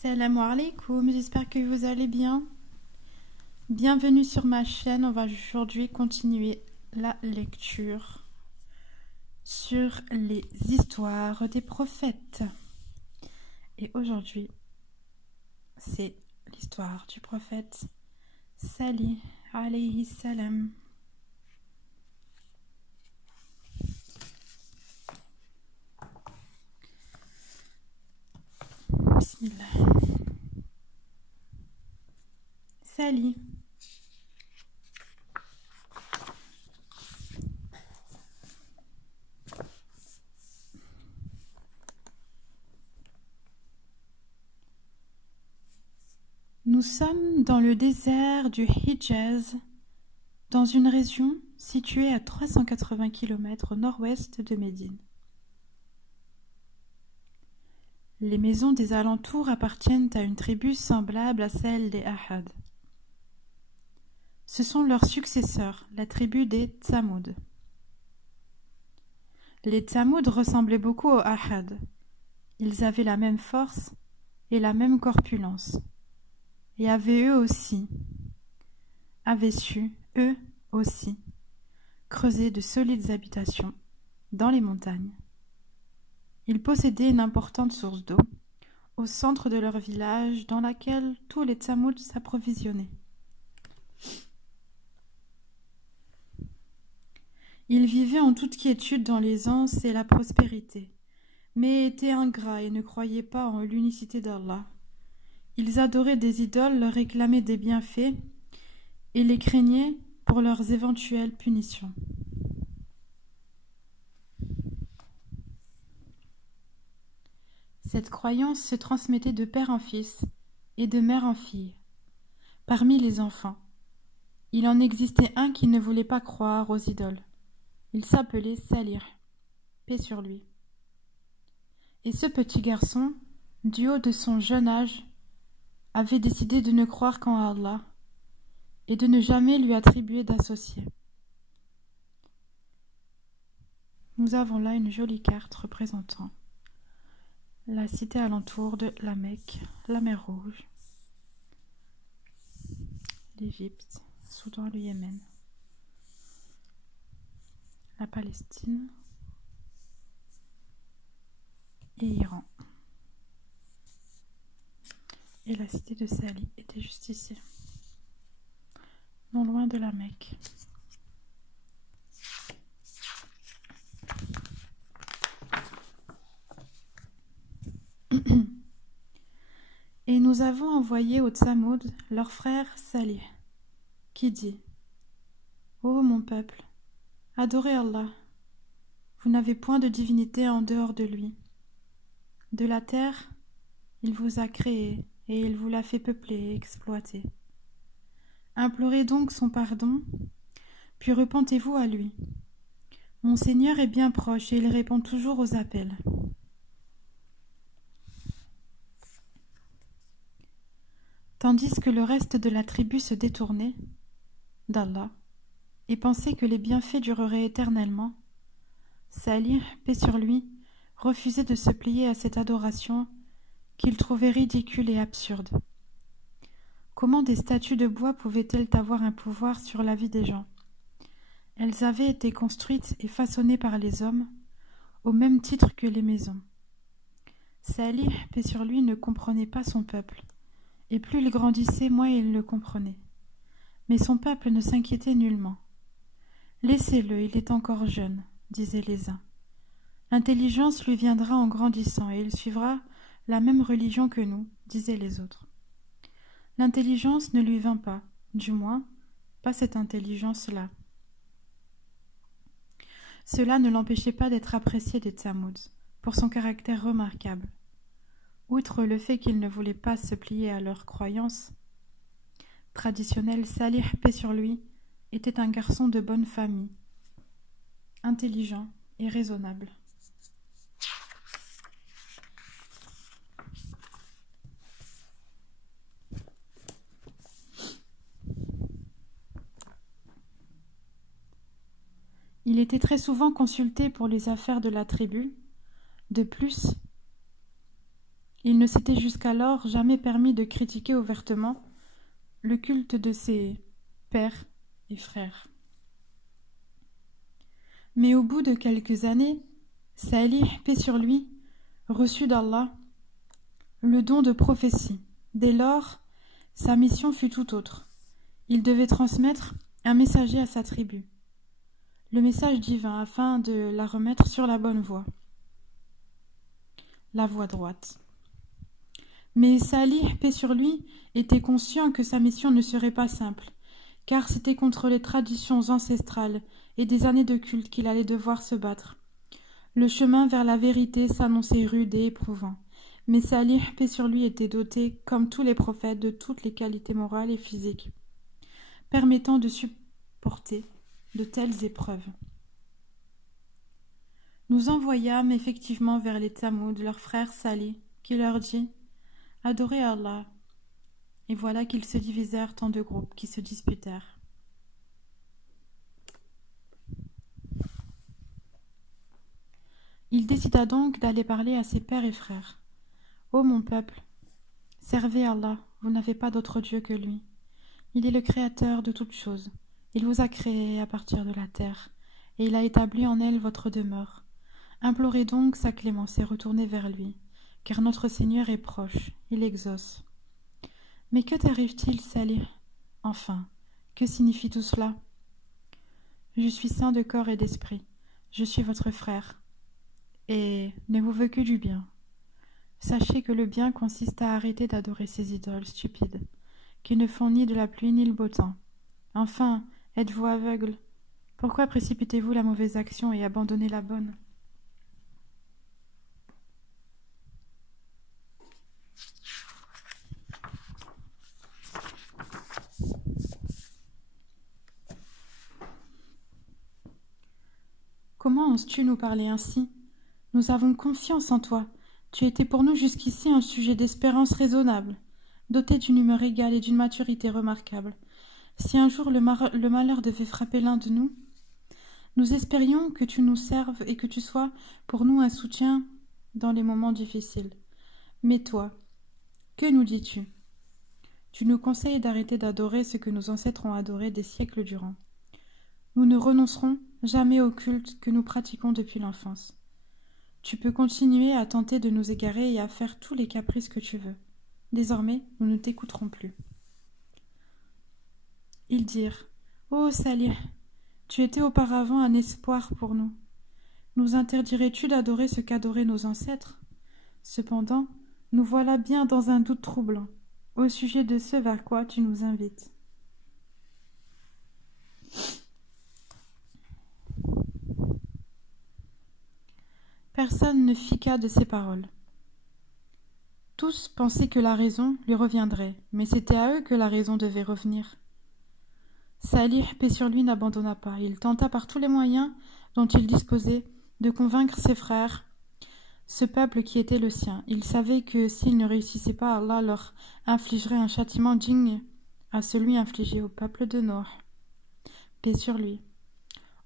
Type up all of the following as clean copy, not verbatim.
Salam alaikum, j'espère que vous allez bien. Bienvenue sur ma chaîne, on va aujourd'hui continuer la lecture sur les histoires des prophètes. Et aujourd'hui, c'est l'histoire du prophète Salih alayhi salam. Bismillah. Salih. Nous sommes dans le désert du Hijaz, dans une région située à 380 km au nord-ouest de Médine. Les maisons des alentours appartiennent à une tribu semblable à celle des Ahad. Ce sont leurs successeurs, la tribu des Tsamoud. Les Tsamoud ressemblaient beaucoup aux Ahad. Ils avaient la même force et la même corpulence, et avaient su, eux aussi, creuser de solides habitations dans les montagnes. Ils possédaient une importante source d'eau au centre de leur village dans laquelle tous les Tsamoud s'approvisionnaient. Ils vivaient en toute quiétude dans l'aisance et la prospérité, mais étaient ingrats et ne croyaient pas en l'unicité d'Allah. Ils adoraient des idoles, leur réclamaient des bienfaits et les craignaient pour leurs éventuelles punitions. Cette croyance se transmettait de père en fils et de mère en fille. Parmi les enfants, il en existait un qui ne voulait pas croire aux idoles. Il s'appelait Salih, paix sur lui. Et ce petit garçon, du haut de son jeune âge, avait décidé de ne croire qu'en Allah et de ne jamais lui attribuer d'associé. Nous avons là une jolie carte représentant la cité alentour de la Mecque, la mer Rouge, l'Égypte, Soudan, le Yémen, la Palestine et Iran. Et la cité de Salih était juste ici, non loin de la Mecque. Et nous avons envoyé aux Tsamoud leur frère Salih, qui dit : Ô mon peuple, adorez Allah, vous n'avez point de divinité en dehors de lui. De la terre, il vous a créé et il vous l'a fait peupler et exploiter. Implorez donc son pardon, puis repentez-vous à lui. Mon Seigneur est bien proche et il répond toujours aux appels. Tandis que le reste de la tribu se détournait d'Allah et pensait que les bienfaits dureraient éternellement, Salih, paix sur lui, refusait de se plier à cette adoration qu'il trouvait ridicule et absurde. Comment des statues de bois pouvaient-elles avoir un pouvoir sur la vie des gens ? Elles avaient été construites et façonnées par les hommes, au même titre que les maisons. Salih, paix sur lui, ne comprenait pas son peuple, et plus il grandissait, moins il le comprenait. Mais son peuple ne s'inquiétait nullement. « Laissez-le, il est encore jeune, » disaient les uns. « L'intelligence lui viendra en grandissant, et il suivra la même religion que nous, » disaient les autres. L'intelligence ne lui vint pas, du moins, pas cette intelligence-là. Cela ne l'empêchait pas d'être apprécié des Tsamoud, pour son caractère remarquable. Outre le fait qu'il ne voulait pas se plier à leurs croyances traditionnelles, Salih, paix sur lui, était un garçon de bonne famille, intelligent et raisonnable. Il était très souvent consulté pour les affaires de la tribu. De plus, Il ne s'était jusqu'alors jamais permis de critiquer ouvertement le culte de ses pères et frères. Mais au bout de quelques années, Salih, paix sur lui, reçut d'Allah le don de prophétie. Dès lors, sa mission fut tout autre. Il devait transmettre un messager à sa tribu, le message divin, afin de la remettre sur la bonne voie, la voie droite. Mais Salih, paix sur lui, était conscient que sa mission ne serait pas simple, car c'était contre les traditions ancestrales et des années de culte qu'il allait devoir se battre. Le chemin vers la vérité s'annonçait rude et éprouvant, mais Salih, paix sur lui, était doté, comme tous les prophètes, de toutes les qualités morales et physiques, permettant de supporter de telles épreuves. Nous envoyâmes effectivement vers les Tsamouds leur frère Salih, qui leur dit « Adorez Allah ». Et voilà qu'ils se divisèrent en deux groupes qui se disputèrent. Il décida donc d'aller parler à ses pères et frères. « Ô mon peuple, servez Allah, vous n'avez pas d'autre Dieu que lui. Il est le créateur de toutes choses. Il vous a créé à partir de la terre, et il a établi en elle votre demeure. Implorez donc sa clémence et retournez vers lui, car notre Seigneur est proche, il exauce. » Mais que t'arrive-t-il, Salih? Enfin, que signifie tout cela? Je suis saint de corps et d'esprit, je suis votre frère, et ne vous veux que du bien. Sachez que le bien consiste à arrêter d'adorer ces idoles stupides, qui ne font ni de la pluie ni le beau temps. Enfin, êtes-vous aveugle? Pourquoi précipitez-vous la mauvaise action et abandonnez la bonne? Comment oses-tu nous parler ainsi? Nous avons confiance en toi. Tu étais pour nous jusqu'ici un sujet d'espérance raisonnable, doté d'une humeur égale et d'une maturité remarquable. Si un jour le malheur devait frapper l'un de nous, nous espérions que tu nous serves et que tu sois pour nous un soutien dans les moments difficiles. Mais toi, que nous dis-tu? Tu nous conseilles d'arrêter d'adorer ce que nos ancêtres ont adoré des siècles durant. Nous ne renoncerons jamais au culte que nous pratiquons depuis l'enfance. Tu peux continuer à tenter de nous égarer et à faire tous les caprices que tu veux. Désormais, nous ne t'écouterons plus. » Ils dirent « Ô Salih, tu étais auparavant un espoir pour nous. Nous interdirais-tu d'adorer ce qu'adoraient nos ancêtres? Cependant, nous voilà bien dans un doute troublant, au sujet de ce vers quoi tu nous invites. » Personne ne fit cas de ces paroles. Tous pensaient que la raison lui reviendrait, mais c'était à eux que la raison devait revenir. Salih, paix sur lui, n'abandonna pas. Il tenta par tous les moyens dont il disposait de convaincre ses frères, ce peuple qui était le sien. Il savait que s'il ne réussissait pas, Allah leur infligerait un châtiment digne à celui infligé au peuple de Noé, paix sur lui,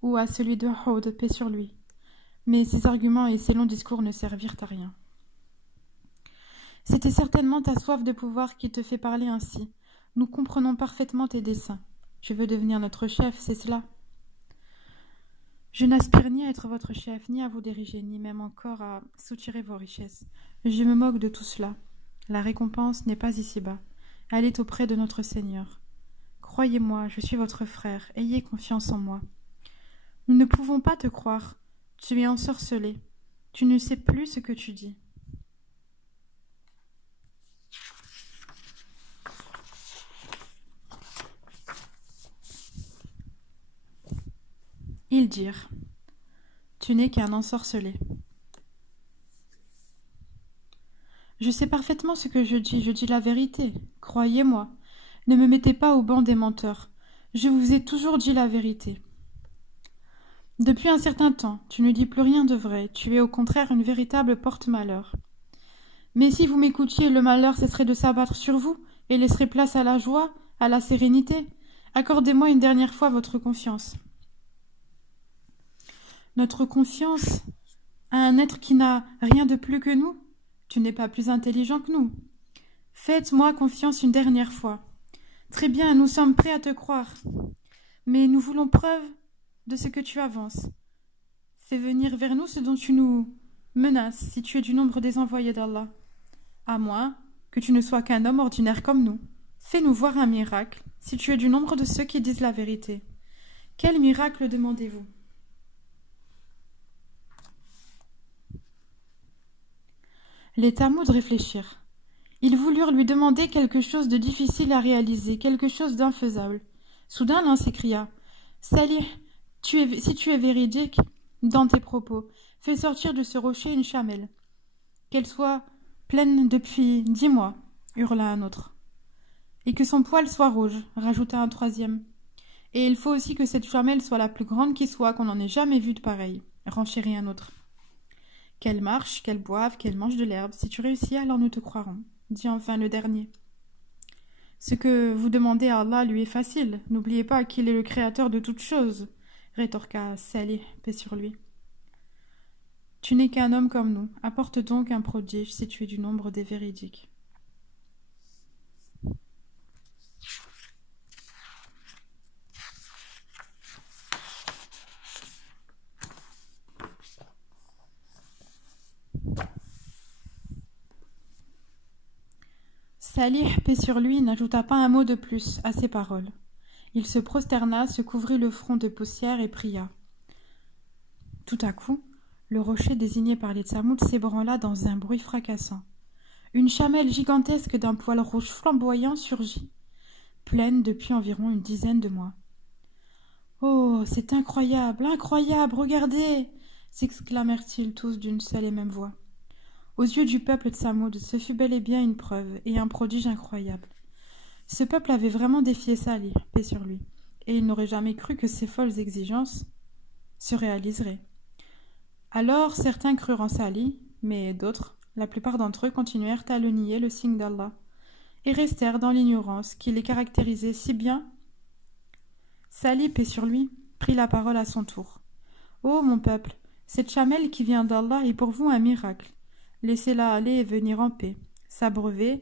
ou à celui de Houd, paix sur lui. Mais ces arguments et ces longs discours ne servirent à rien. C'était certainement ta soif de pouvoir qui te fait parler ainsi. Nous comprenons parfaitement tes desseins. Tu veux devenir notre chef, c'est cela. Je n'aspire ni à être votre chef, ni à vous diriger, ni même encore à soutirer vos richesses. Je me moque de tout cela. La récompense n'est pas ici-bas. Elle est auprès de notre Seigneur. Croyez-moi, je suis votre frère. Ayez confiance en moi. Nous ne pouvons pas te croire. Tu es ensorcelé. Tu ne sais plus ce que tu dis. Ils dirent « Tu n'es qu'un ensorcelé. » Je sais parfaitement ce que je dis la vérité. Croyez-moi, ne me mettez pas au banc des menteurs. Je vous ai toujours dit la vérité. Depuis un certain temps, tu ne dis plus rien de vrai, tu es au contraire une véritable porte-malheur. Mais si vous m'écoutiez, le malheur cesserait de s'abattre sur vous et laisserait place à la joie, à la sérénité. Accordez-moi une dernière fois votre confiance. Notre confiance à un être qui n'a rien de plus que nous? Tu n'es pas plus intelligent que nous. Faites-moi confiance une dernière fois. Très bien, nous sommes prêts à te croire. Mais nous voulons preuve de ce que tu avances. Fais venir vers nous ce dont tu nous menaces, si tu es du nombre des envoyés d'Allah. À moins que tu ne sois qu'un homme ordinaire comme nous. Fais-nous voir un miracle, si tu es du nombre de ceux qui disent la vérité. Quel miracle demandez-vous? Les Tamouds réfléchirent. Ils voulurent lui demander quelque chose de difficile à réaliser, quelque chose d'infaisable. Soudain, l'un s'écria « Salih, si tu es véridique dans tes propos, fais sortir de ce rocher une chamelle. Qu'elle soit pleine depuis 10 mois, hurla un autre. Et que son poil soit rouge, rajouta un troisième. Et il faut aussi que cette chamelle soit la plus grande qui soit, qu'on n'en ait jamais vue de pareille, renchérit un autre. Qu'elle marche, qu'elle boive, qu'elle mange de l'herbe. Si tu réussis, alors nous te croirons, dit enfin le dernier. Ce que vous demandez à Allah lui est facile. N'oubliez pas qu'il est le créateur de toutes choses, rétorqua Salih, paix sur lui. Tu n'es qu'un homme comme nous. Apporte donc un prodige si tu es du nombre des véridiques. Salih, paix sur lui, n'ajouta pas un mot de plus à ces paroles. Il se prosterna, se couvrit le front de poussière et pria. Tout à coup, le rocher désigné par les Tsamouds s'ébranla dans un bruit fracassant. Une chamelle gigantesque d'un poil rouge flamboyant surgit, pleine depuis environ une dizaine de mois. « Oh, c'est incroyable, incroyable, regardez !» s'exclamèrent-ils tous d'une seule et même voix. Aux yeux du peuple Tsamoud, ce fut bel et bien une preuve et un prodige incroyable. Ce peuple avait vraiment défié Salih, paix sur lui, et il n'aurait jamais cru que ses folles exigences se réaliseraient. Alors certains crurent en Salih, mais d'autres, la plupart d'entre eux, continuèrent à le nier, le signe d'Allah, et restèrent dans l'ignorance qui les caractérisait si bien. Salih, paix sur lui, prit la parole à son tour. « Ô mon peuple, cette chamelle qui vient d'Allah est pour vous un miracle. Laissez-la aller et venir en paix, s'abreuver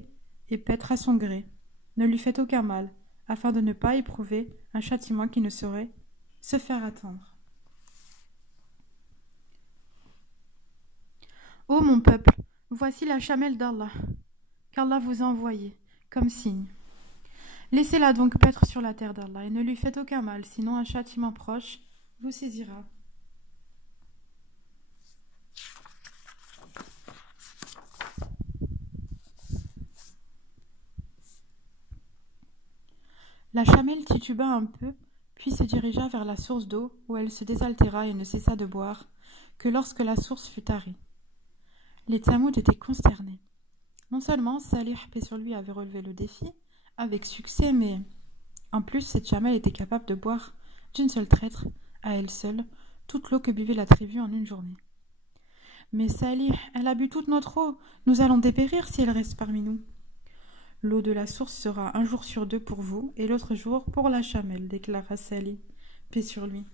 et paître à son gré. Ne lui faites aucun mal, afin de ne pas éprouver un châtiment qui ne saurait se faire attendre. Ô mon peuple, voici la chamelle d'Allah, qu'Allah vous a envoyée, comme signe. Laissez-la donc paître sur la terre d'Allah, et ne lui faites aucun mal, sinon un châtiment proche vous saisira. La chamelle tituba un peu, puis se dirigea vers la source d'eau, où elle se désaltéra et ne cessa de boire, que lorsque la source fut tarie. Les Tsamouds étaient consternés. Non seulement Salih, paix sur lui, avait relevé le défi, avec succès, mais en plus cette chamelle était capable de boire d'une seule traite, à elle seule, toute l'eau que buvait la tribu en une journée. Mais Salih, elle a bu toute notre eau, nous allons dépérir si elle reste parmi nous. L'eau de la source sera un jour sur 2 pour vous, et l'autre jour pour la chamelle, déclara Salih, paix sur lui.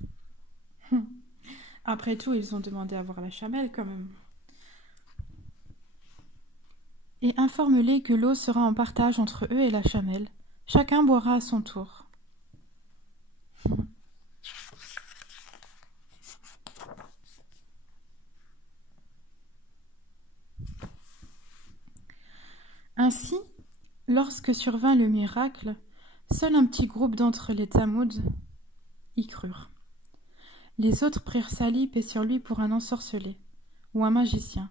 Après tout, ils ont demandé à voir la chamelle quand même. Et informe-les que l'eau sera en partage entre eux et la chamelle. Chacun boira à son tour. Ainsi, lorsque survint le miracle, seul un petit groupe d'entre les Tsamouds y crurent. Les autres prirent Salih, paix sur lui, pour un ensorcelé, ou un magicien.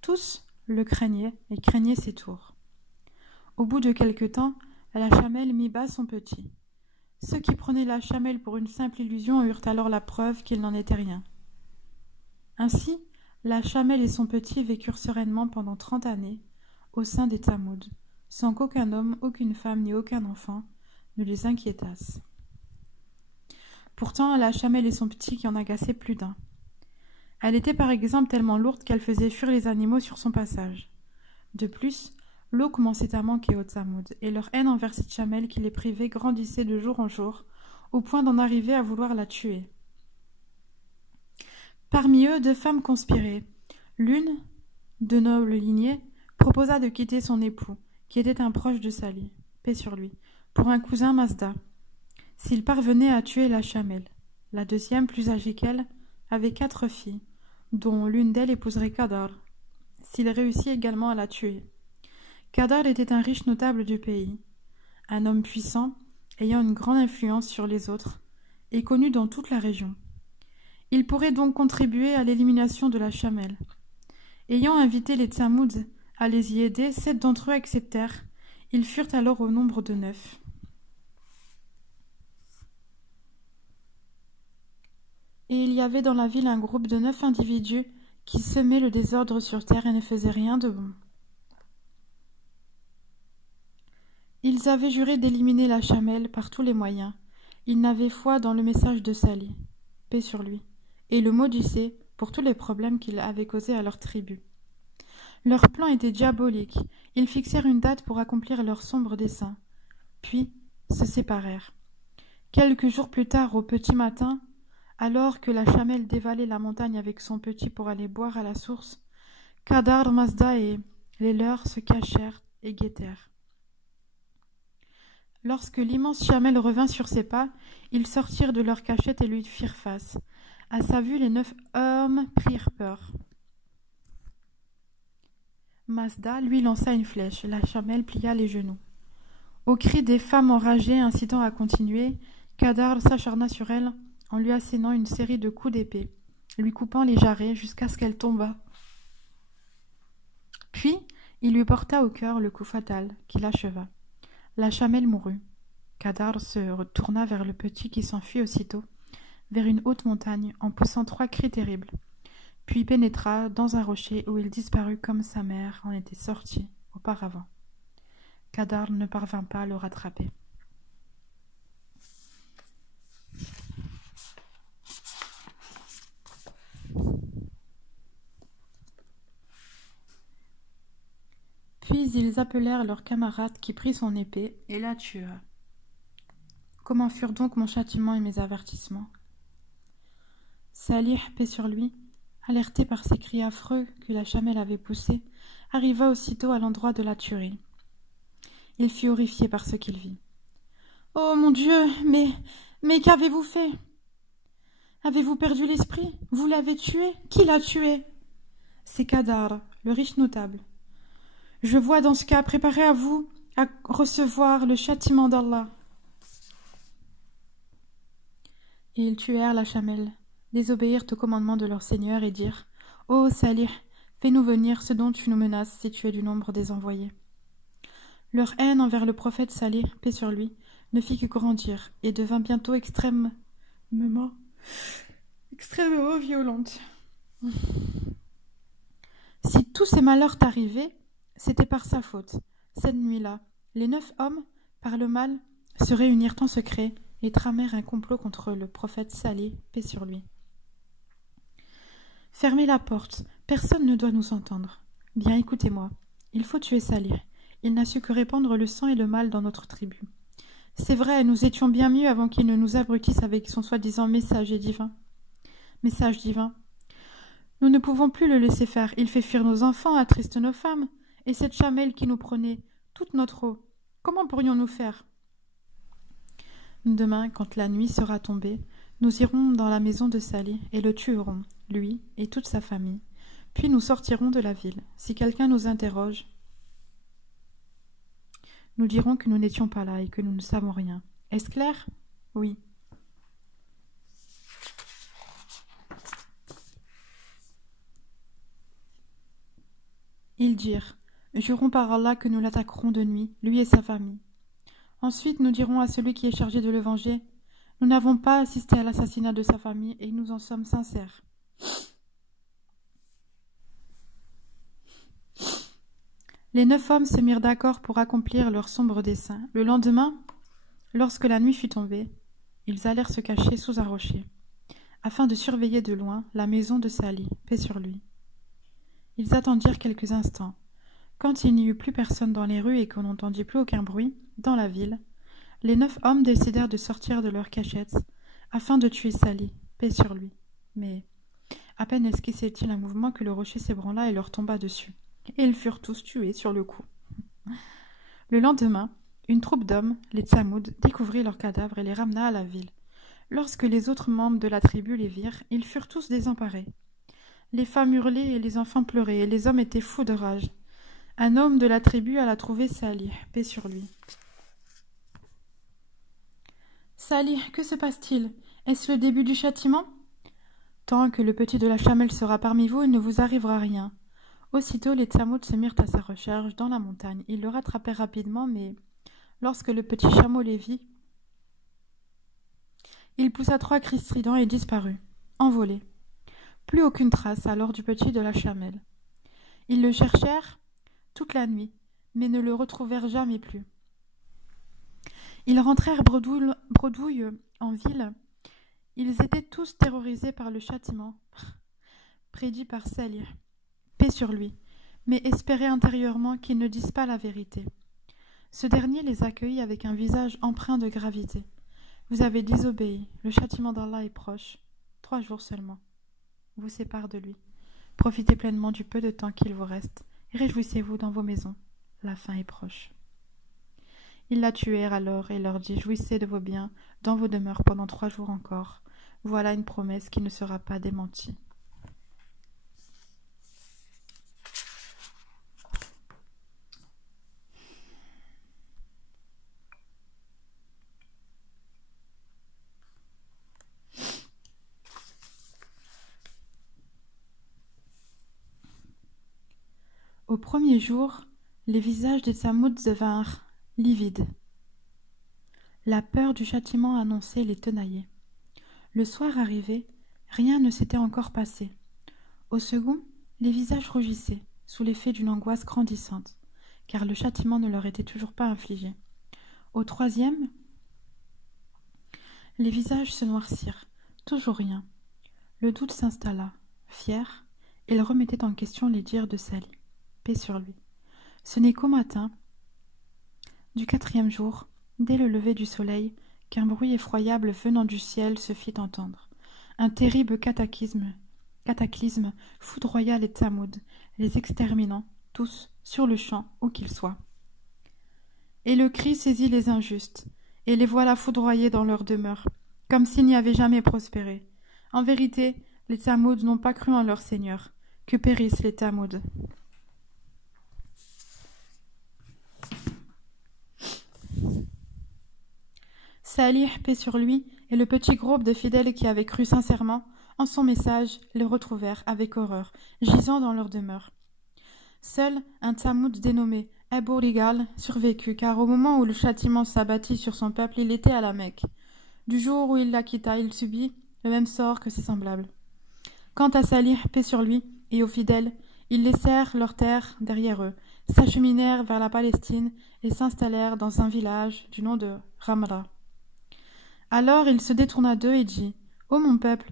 Tous le craignaient et craignaient ses tours. Au bout de quelque temps, la chamelle mit bas son petit. Ceux qui prenaient la chamelle pour une simple illusion eurent alors la preuve qu'il n'en était rien. Ainsi, la chamelle et son petit vécurent sereinement pendant 30 années, au sein des Tsamouds, sans qu'aucun homme, aucune femme ni aucun enfant ne les inquiétassent. Pourtant, la chamelle et son petit qui en agaçaient plus d'un. Elle était par exemple tellement lourde qu'elle faisait fuir les animaux sur son passage. De plus, l'eau commençait à manquer aux Tsamouds, et leur haine envers cette chamelle qui les privait grandissait de jour en jour, au point d'en arriver à vouloir la tuer. Parmi eux, 2 femmes conspiraient. L'une de noble lignée, proposa de quitter son époux, qui était un proche de Salih, paix sur lui, pour un cousin Mazda, s'il parvenait à tuer la Chamelle. La deuxième, plus âgée qu'elle, avait 4 filles, dont l'une d'elles épouserait Kadar, s'il réussit également à la tuer. Kadar était un riche notable du pays, un homme puissant, ayant une grande influence sur les autres, et connu dans toute la région. Il pourrait donc contribuer à l'élimination de la Chamelle. Ayant invité les Tsamouds à les y aider, 7 d'entre eux acceptèrent. Ils furent alors au nombre de 9. Et il y avait dans la ville un groupe de 9 individus qui semaient le désordre sur terre et ne faisaient rien de bon. Ils avaient juré d'éliminer la Chamelle par tous les moyens. Ils n'avaient foi dans le message de Salih, paix sur lui, et le maudissaient pour tous les problèmes qu'il avait causés à leur tribu. Leur plan était diabolique. Ils fixèrent une date pour accomplir leur sombre dessein, puis se séparèrent. Quelques jours plus tard, au petit matin, alors que la Chamelle dévalait la montagne avec son petit pour aller boire à la source, Kadar, Mazda et les leurs se cachèrent et guettèrent. Lorsque l'immense Chamelle revint sur ses pas, ils sortirent de leur cachette et lui firent face. À sa vue, les 9 hommes prirent peur. Mazda lui lança une flèche. La Chamelle plia les genoux. Au cri des femmes enragées incitant à continuer, Kadar s'acharna sur elle en lui assénant une série de coups d'épée, lui coupant les jarrets jusqu'à ce qu'elle tombât. Puis, il lui porta au cœur le coup fatal qui l'acheva. La Chamelle mourut. Kadar se retourna vers le petit qui s'enfuit aussitôt, vers une haute montagne, en poussant 3 cris terribles, puis pénétra dans un rocher où il disparut comme sa mère en était sortie auparavant. Kadar ne parvint pas à le rattraper. Puis ils appelèrent leur camarade qui prit son épée et la tua. Comment furent donc mon châtiment et mes avertissements? Salih, paix sur lui, alerté par ces cris affreux que la Chamelle avait poussés, arriva aussitôt à l'endroit de la tuerie. Il fut horrifié par ce qu'il vit. « Oh mon Dieu, mais qu'avez-vous fait? Avez-vous perdu l'esprit? Vous l'avez tué? Qui l'a tué? » C'est Kadar, le riche notable. Je vois dans ce cas, préparez à vous à recevoir le châtiment d'Allah. Et ils tuèrent la Chamelle, désobéirent au commandement de leur Seigneur et dirent « Ô Salih, fais-nous venir ce dont tu nous menaces si tu es du nombre des envoyés. » Leur haine envers le prophète Salih, paix sur lui, ne fit que grandir et devint bientôt extrêmement violente. Si tous ces malheurs t'arrivaient, c'était par sa faute. Cette nuit-là, les 9 hommes, par le mal, se réunirent en secret et tramèrent un complot contre le prophète Salih, paix sur lui. Fermez la porte, personne ne doit nous entendre. Bien, écoutez-moi, il faut tuer Salih. Il n'a su que répandre le sang et le mal dans notre tribu. C'est vrai, nous étions bien mieux avant qu'il ne nous abrutisse avec son soi-disant message divin. Nous ne pouvons plus le laisser faire. Il fait fuir nos enfants, attriste nos femmes. Et cette Chamelle qui nous prenait toute notre eau, comment pourrions-nous faire? Demain, quand la nuit sera tombée, nous irons dans la maison de Salih et le tuerons, lui et toute sa famille. Puis nous sortirons de la ville. Si quelqu'un nous interroge, nous dirons que nous n'étions pas là et que nous ne savons rien. Est-ce clair? Oui. Ils dirent « Jurons par Allah que nous l'attaquerons de nuit, lui et sa famille. » Ensuite nous dirons à celui qui est chargé de le venger « Nous n'avons pas assisté à l'assassinat de sa famille et nous en sommes sincères. » Les 9 hommes se mirent d'accord pour accomplir leur sombre dessein. Le lendemain, lorsque la nuit fut tombée, ils allèrent se cacher sous un rocher, afin de surveiller de loin la maison de Salih, paix sur lui. Ils attendirent quelques instants. Quand il n'y eut plus personne dans les rues et qu'on n'entendit plus aucun bruit, dans la ville, les 9 hommes décidèrent de sortir de leur cachette, afin de tuer Salih, paix sur lui. Mais, À peine esquissait-il un mouvement que le rocher s'ébranla et leur tomba dessus. Et ils furent tous tués sur le coup. Le lendemain, une troupe d'hommes, les Tsamouds, découvrit leurs cadavres et les ramena à la ville. Lorsque les autres membres de la tribu les virent, ils furent tous désemparés. Les femmes hurlaient et les enfants pleuraient, et les hommes étaient fous de rage. Un homme de la tribu alla trouver Salih, paix sur lui. « Salih, que se passe-t-il? Est-ce le début du châtiment ?»« Tant que le petit de la chamelle sera parmi vous, il ne vous arrivera rien. » Aussitôt, les Tsamouds se mirent à sa recherche dans la montagne. Ils le rattrapèrent rapidement, mais lorsque le petit chameau les vit, il poussa 3 cris stridents et disparut, envolé. Plus aucune trace alors du petit de la chamelle. Ils le cherchèrent toute la nuit, mais ne le retrouvèrent jamais plus. Ils rentrèrent bredouille en ville. Ils étaient tous terrorisés par le châtiment prédit par Salih, paix sur lui, mais espéraient intérieurement qu'ils ne disent pas la vérité. Ce dernier les accueillit avec un visage empreint de gravité. « Vous avez désobéi, le châtiment d'Allah est proche. 3 jours seulement vous sépare de lui. Profitez pleinement du peu de temps qu'il vous reste, et réjouissez-vous dans vos maisons. La fin est proche. » Ils la tuèrent alors et leur dit « Jouissez de vos biens dans vos demeures pendant 3 jours encore. Voilà une promesse qui ne sera pas démentie. » Au premier jour, les visages des Tsamouds devinrent livides. La peur du châtiment annoncé les tenaillait. Le soir arrivé, rien ne s'était encore passé. Au second, les visages rougissaient, sous l'effet d'une angoisse grandissante, car le châtiment ne leur était toujours pas infligé. Au troisième, les visages se noircirent, toujours rien. Le doute s'installa. Fier, il remettait en question les dires de Salih. Paix sur lui. Ce n'est qu'au matin du 4e jour, dès le lever du soleil, qu'un bruit effroyable venant du ciel se fit entendre. Un terrible cataclysme foudroya les Tsamouds, les exterminant, tous, sur le champ, où qu'ils soient. Et le cri saisit les injustes, et les voilà foudroyés dans leur demeure, comme s'ils n'y avaient jamais prospéré. En vérité, les Tsamouds n'ont pas cru en leur Seigneur. Que périssent les Tsamouds. Salih, paix sur lui, et le petit groupe de fidèles qui avaient cru sincèrement en son message les retrouvèrent avec horreur, gisant dans leur demeure. Seul un Tsamoud dénommé Abu Rigal survécut, car au moment où le châtiment s'abattit sur son peuple, il était à la Mecque. Du jour où il la quitta, il subit le même sort que ses semblables. Quant à Salih, paix sur lui, et aux fidèles, ils laissèrent leur terre derrière eux, s'acheminèrent vers la Palestine et s'installèrent dans un village du nom de Ramra. Alors il se détourna d'eux et dit « Ô mon peuple,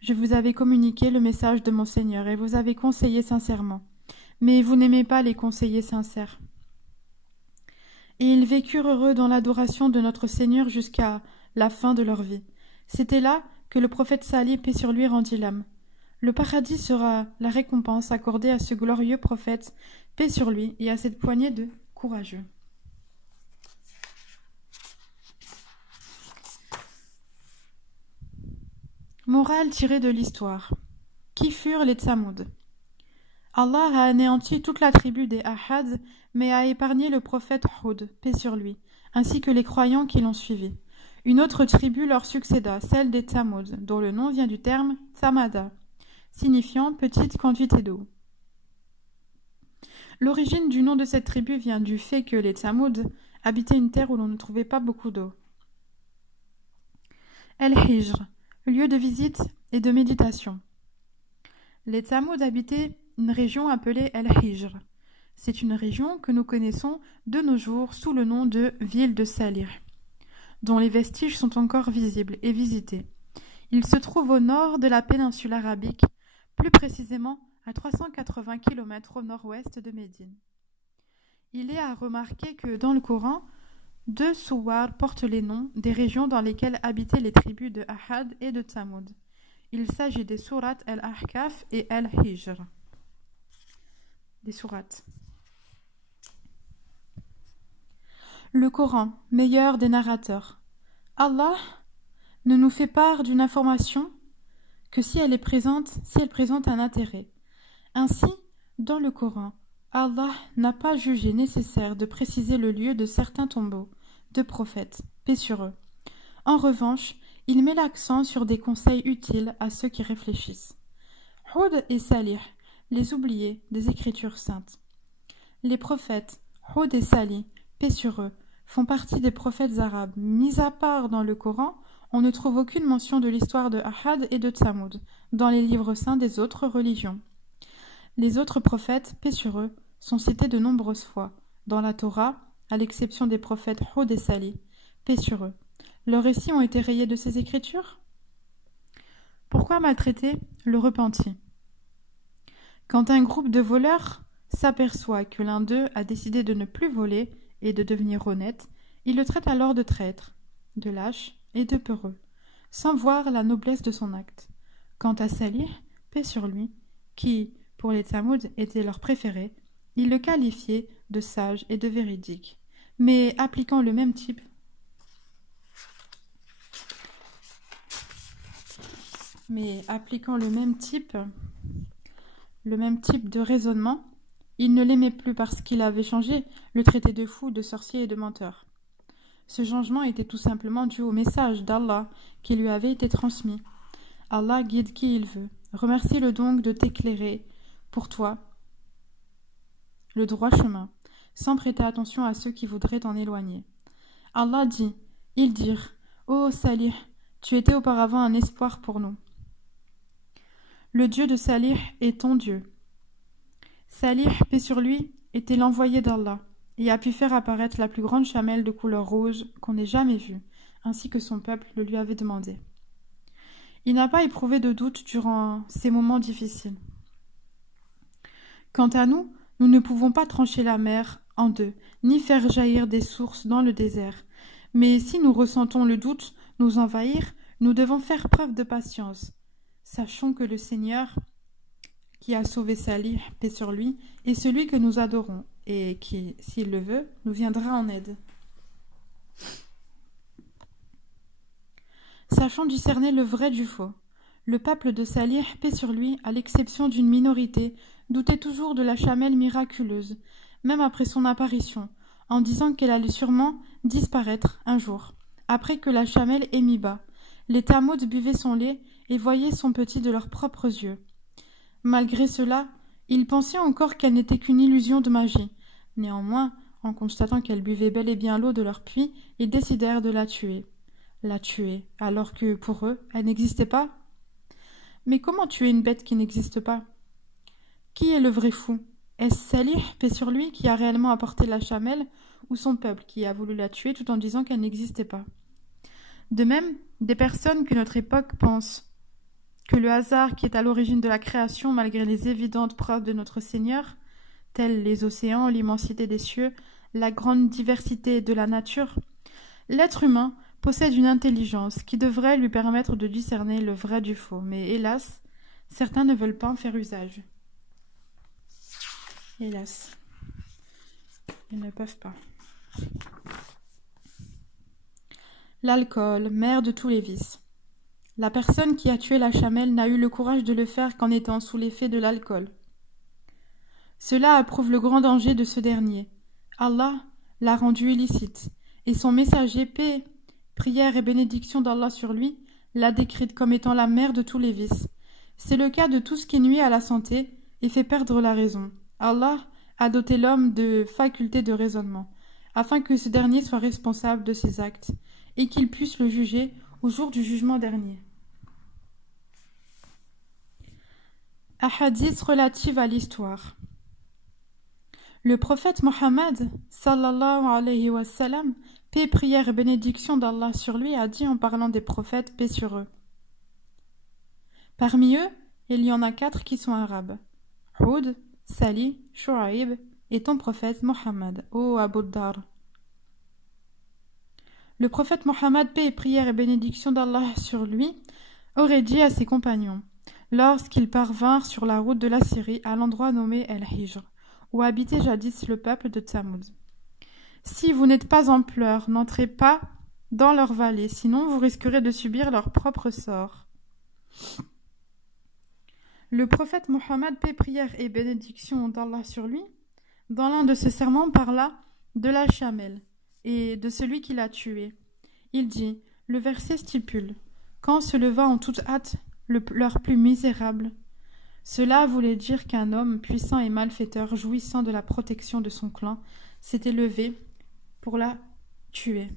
je vous avais communiqué le message de mon Seigneur et vous avez conseillé sincèrement, mais vous n'aimez pas les conseillers sincères. » Et ils vécurent heureux dans l'adoration de notre Seigneur jusqu'à la fin de leur vie. C'était là que le prophète Salih, paix sur lui, rendit l'âme. Le paradis sera la récompense accordée à ce glorieux prophète, paix sur lui, et à cette poignée de courageux. Morale tirée de l'histoire. Qui furent les Tsamouds? Allah a anéanti toute la tribu des Ahad, mais a épargné le prophète Houd, paix sur lui, ainsi que les croyants qui l'ont suivi. Une autre tribu leur succéda, celle des Tsamouds, dont le nom vient du terme Tsamada, signifiant petite quantité d'eau. L'origine du nom de cette tribu vient du fait que les Tsamouds habitaient une terre où l'on ne trouvait pas beaucoup d'eau. El-Hijr, lieu de visite et de méditation. Les Tsamouds habitaient une région appelée El-Hijr. C'est une région que nous connaissons de nos jours sous le nom de ville de Salih, dont les vestiges sont encore visibles et visités. Il se trouve au nord de la péninsule arabique, plus précisément à 380 km au nord-ouest de Médine. Il est à remarquer que dans le Coran, 2 souars portent les noms des régions dans lesquelles habitaient les tribus de Ahad et de Tsamoud. Il s'agit des sourates Al-Ahkaf et Al-Hijr. Des sourates. Le Coran, meilleur des narrateurs. Allah ne nous fait part d'une information que si elle présente un intérêt. Ainsi, dans le Coran, Allah n'a pas jugé nécessaire de préciser le lieu de certains tombeaux de prophètes, paix sur eux. En revanche, il met l'accent sur des conseils utiles à ceux qui réfléchissent. Houd et Salih, les oubliés des Écritures saintes. Les prophètes, Houd et Salih, paix sur eux, font partie des prophètes arabes. Mis à part dans le Coran, on ne trouve aucune mention de l'histoire de Ahad et de Tsamoud dans les livres saints des autres religions. Les autres prophètes, paix sur eux, sont cités de nombreuses fois dans la Torah, à l'exception des prophètes Houd et Salih, paix sur eux. Leurs récits ont été rayés de ces écritures? Pourquoi maltraiter le repenti? Quand un groupe de voleurs s'aperçoit que l'un d'eux a décidé de ne plus voler et de devenir honnête, il le traite alors de traître, de lâche et de peureux, sans voir la noblesse de son acte. Quant à Salih, paix sur lui, qui, pour les Tsamoud, était leur préféré, il le qualifiait de sage et de véridique, mais appliquant le même type de raisonnement, il ne l'aimait plus parce qu'il avait changé, le traitait de fou, de sorcier et de menteur. Ce changement était tout simplement dû au message d'Allah qui lui avait été transmis. Allah guide qui il veut. Remercie-le donc de t'éclairer pour toi le droit chemin, sans prêter attention à ceux qui voudraient t'en éloigner. Allah dit, ils dirent, « Ô Salih, tu étais auparavant un espoir pour nous. » Le Dieu de Salih est ton Dieu. Salih, paix sur lui, était l'envoyé d'Allah et a pu faire apparaître la plus grande chamelle de couleur rouge qu'on ait jamais vue, ainsi que son peuple le lui avait demandé. Il n'a pas éprouvé de doute durant ces moments difficiles. Quant à nous, nous ne pouvons pas trancher la mer en deux, ni faire jaillir des sources dans le désert. Mais si nous ressentons le doute nous envahir, nous devons faire preuve de patience. Sachons que le Seigneur, qui a sauvé Salih, paix sur lui, est celui que nous adorons, et qui, s'il le veut, nous viendra en aide. Sachons discerner le vrai du faux. Le peuple de Salih, paix sur lui, à l'exception d'une minorité, doutait toujours de la chamelle miraculeuse, même après son apparition, en disant qu'elle allait sûrement disparaître un jour, après que la chamelle ait mis bas. Les Tsamoud buvaient son lait et voyaient son petit de leurs propres yeux. Malgré cela, ils pensaient encore qu'elle n'était qu'une illusion de magie. Néanmoins, en constatant qu'elle buvait bel et bien l'eau de leur puits, ils décidèrent de la tuer. La tuer, alors que, pour eux, elle n'existait pas? Mais comment tuer une bête qui n'existe pas? Qui est le vrai fou? Est-ce Salih, paix sur lui, qui a réellement apporté la chamelle, ou son peuple qui a voulu la tuer tout en disant qu'elle n'existait pas? De même, des personnes que notre époque pense que le hasard qui est à l'origine de la création, malgré les évidentes preuves de notre Seigneur, tels les océans, l'immensité des cieux, la grande diversité de la nature, l'être humain possède une intelligence qui devrait lui permettre de discerner le vrai du faux, mais hélas, certains ne veulent pas en faire usage. Hélas, ils ne peuvent pas. L'alcool, mère de tous les vices. La personne qui a tué la chamelle n'a eu le courage de le faire qu'en étant sous l'effet de l'alcool. Cela approuve le grand danger de ce dernier. Allah l'a rendu illicite, et son messager, paix, prière et bénédiction d'Allah sur lui, l'a décrite comme étant la mère de tous les vices. C'est le cas de tout ce qui nuit à la santé et fait perdre la raison. Allah a doté l'homme de facultés de raisonnement, afin que ce dernier soit responsable de ses actes, et qu'il puisse le juger au jour du jugement dernier. Ahadith relative à l'histoire. Le prophète Mohammed, sallallahu alayhi wa sallam, paix, prière et bénédiction d'Allah sur lui, a dit en parlant des prophètes, paix sur eux. Parmi eux, il y en a 4 qui sont arabes. Houd, Salih, Shu'aib et ton prophète Mohammed, ô Abu Dar. Le prophète Mohammed, paix et prière et bénédiction d'Allah sur lui, aurait dit à ses compagnons, lorsqu'ils parvinrent sur la route de la Syrie à l'endroit nommé El-Hijr, où habitait jadis le peuple de Tsamoud. Si vous n'êtes pas en pleurs, n'entrez pas dans leur vallée, sinon vous risquerez de subir leur propre sort. Le prophète Mohammed, paix, prière et bénédiction d'Allah sur lui, dans l'un de ses sermons parla de la chamelle et de celui qui l'a tué. Il dit, le verset stipule, quand se leva en toute hâte leur plus misérable. Cela voulait dire qu'un homme puissant et malfaiteur, jouissant de la protection de son clan, s'était levé pour la tuer.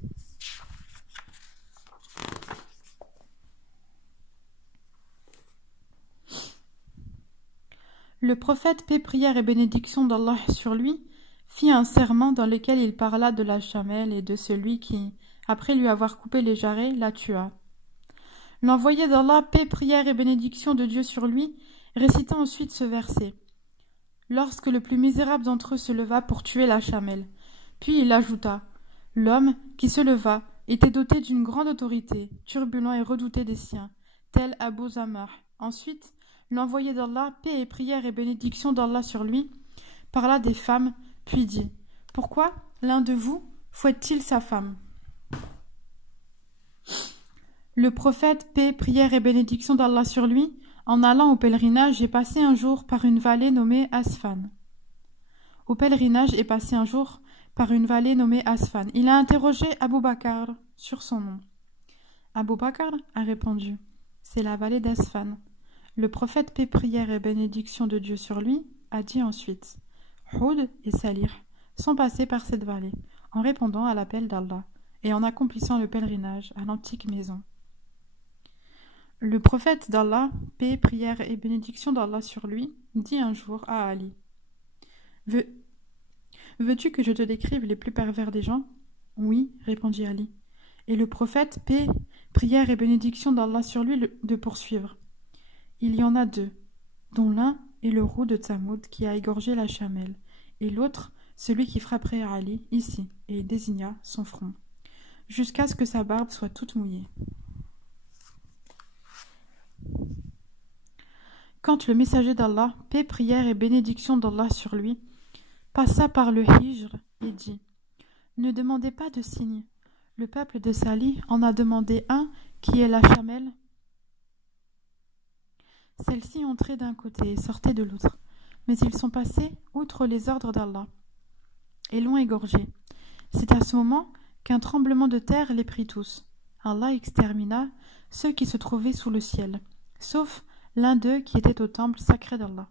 Le prophète, paix, prière et bénédiction d'Allah sur lui, fit un serment dans lequel il parla de la chamelle et de celui qui, après lui avoir coupé les jarrets, la tua. L'envoyé d'Allah, paix, prière et bénédiction de Dieu sur lui, récita ensuite ce verset. Lorsque le plus misérable d'entre eux se leva pour tuer la chamelle, puis il ajouta, l'homme qui se leva était doté d'une grande autorité, turbulent et redouté des siens, tel Abu Zamah. Ensuite, l'envoyé d'Allah, paix et prière et bénédiction d'Allah sur lui, parla des femmes, puis dit, pourquoi l'un de vous fouette-t-il sa femme? Le prophète, paix, prière et bénédiction d'Allah sur lui, en allant au pèlerinage, est passé un jour par une vallée nommée Asfan. Au pèlerinage est passé un jour par une vallée nommée Asfan. Il a interrogé Abu Bakr sur son nom. Abu Bakr a répondu, c'est la vallée d'Asfan. Le prophète, paix, prière et bénédiction de Dieu sur lui, a dit ensuite, Houd et Salih sont passés par cette vallée, en répondant à l'appel d'Allah et en accomplissant le pèlerinage à l'antique maison. Le prophète d'Allah, paix, prière et bénédiction d'Allah sur lui, dit un jour à Ali, veux-tu que je te décrive les plus pervers des gens? Oui, répondit Ali. Et le prophète, paix, prière et bénédiction d'Allah sur lui, de poursuivre. Il y en a deux, dont l'un est le roux de Tsamoud qui a égorgé la chamelle, et l'autre, celui qui frapperait Ali, ici, et il désigna son front, jusqu'à ce que sa barbe soit toute mouillée. Quand le messager d'Allah, paix, prière et bénédiction d'Allah sur lui, passa par le Hijr et dit, ne demandez pas de signe. Le peuple de Salih en a demandé un qui est la chamelle. Celle-ci entrait d'un côté et sortait de l'autre, mais ils sont passés outre les ordres d'Allah et l'ont égorgé. C'est à ce moment qu'un tremblement de terre les prit tous. Allah extermina ceux qui se trouvaient sous le ciel, sauf l'un d'eux qui était au temple sacré d'Allah.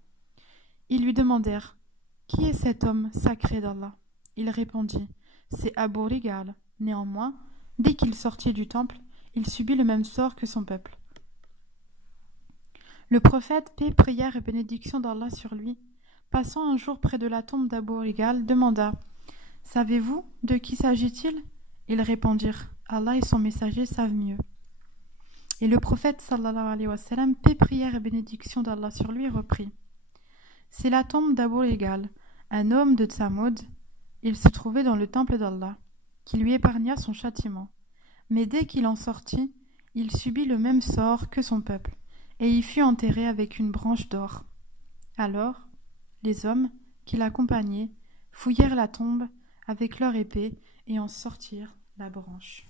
Ils lui demandèrent, qui est cet homme sacré d'Allah? Il répondit, c'est Abu Rigal. Néanmoins, dès qu'il sortit du temple, il subit le même sort que son peuple. Le prophète, paix, prière et bénédiction d'Allah sur lui, passant un jour près de la tombe d'Abu Rigal, demanda, savez-vous de qui s'agit-il? Ils répondirent, Allah et son messager savent mieux. Et le prophète, sallallahu alayhi wa sallam, paix, prière et bénédiction d'Allah sur lui, reprit. C'est la tombe d'Abu Rigal, un homme de Tsamoud. Il se trouvait dans le temple d'Allah, qui lui épargna son châtiment. Mais dès qu'il en sortit, il subit le même sort que son peuple, et y fut enterré avec une branche d'or. Alors, les hommes qui l'accompagnaient fouillèrent la tombe avec leur épée et en sortirent la branche.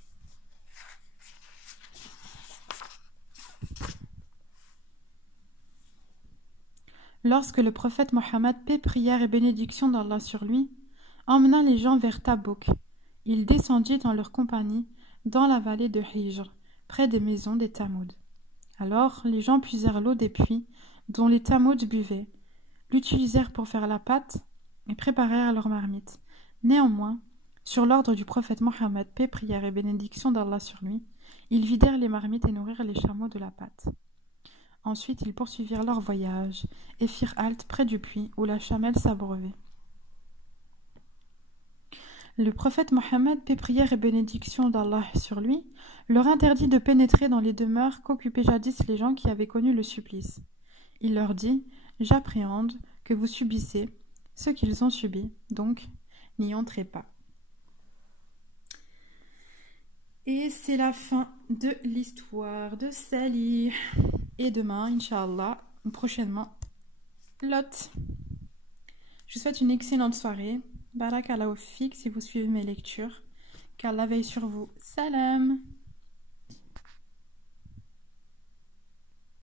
Lorsque le prophète Mohammed, paix, prière et bénédiction d'Allah sur lui, emmena les gens vers Tabouk, il descendit dans leur compagnie dans la vallée de Hijr, près des maisons des Tamoud. Alors les gens puisèrent l'eau des puits dont les Tamoud buvaient, l'utilisèrent pour faire la pâte et préparèrent leur marmite. Néanmoins, sur l'ordre du prophète Mohammed, paix, prière et bénédiction d'Allah sur lui, ils vidèrent les marmites et nourrirent les chameaux de la pâte. Ensuite, ils poursuivirent leur voyage et firent halte près du puits où la chamelle s'abreuvait. Le prophète Mohammed, paix, prière et bénédiction d'Allah sur lui, leur interdit de pénétrer dans les demeures qu'occupaient jadis les gens qui avaient connu le supplice. Il leur dit « J'appréhende que vous subissez ce qu'ils ont subi, donc n'y entrez pas. » Et c'est la fin de l'histoire de Salih. Et demain, Inch'Allah, prochainement, Lot. Je vous souhaite une excellente soirée. Barakallahu fik si vous suivez mes lectures. Qu'Allah veille sur vous. Salam.